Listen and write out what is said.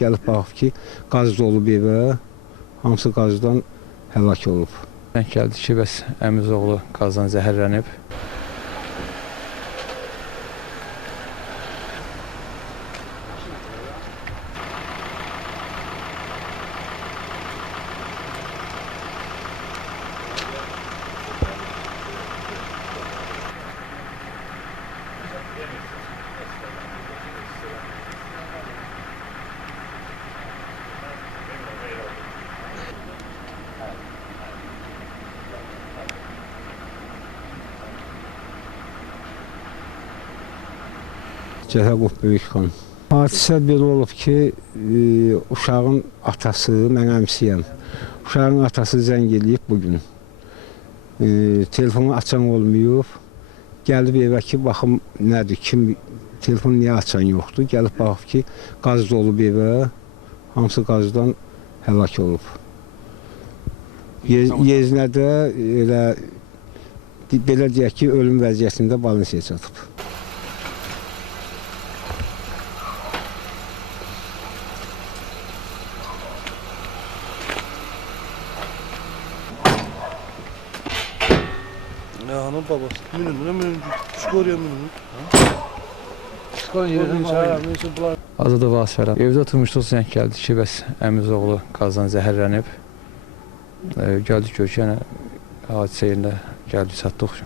gəlib baxıb ki, qaz dolub evə, hamısı qazdan həlak olub. Denk gəldi ki, bəs əmiz oğlu qazdan zəhərlənib. Cəhəqov Böyükxan. Hadisə belə olub ki, uşağın atası, mən əmsiyəm. Uşağın atası zəng eləyib bugün. Telefonu açan olmayıb. Gəlib evə ki, baxım nədir, kim, telefonu niyə açan yoxdur. Gəlib baxıb ki, qaz dolub evə, hamısı qazdan həlak olub. Yeznədə elə, belə deyək ki, ölüm vəziyyətində balinsiyaya çatıb. Ya hanım babası, münün, çıkarıyor münün. Azad Vasifəli. Evdə oturmuşduq, zəng gəldi ki, bəs əmiz oğlu qazdan zəhərlənib. Gəldik görkənə, hadisə yerində gəldik, çatdıq.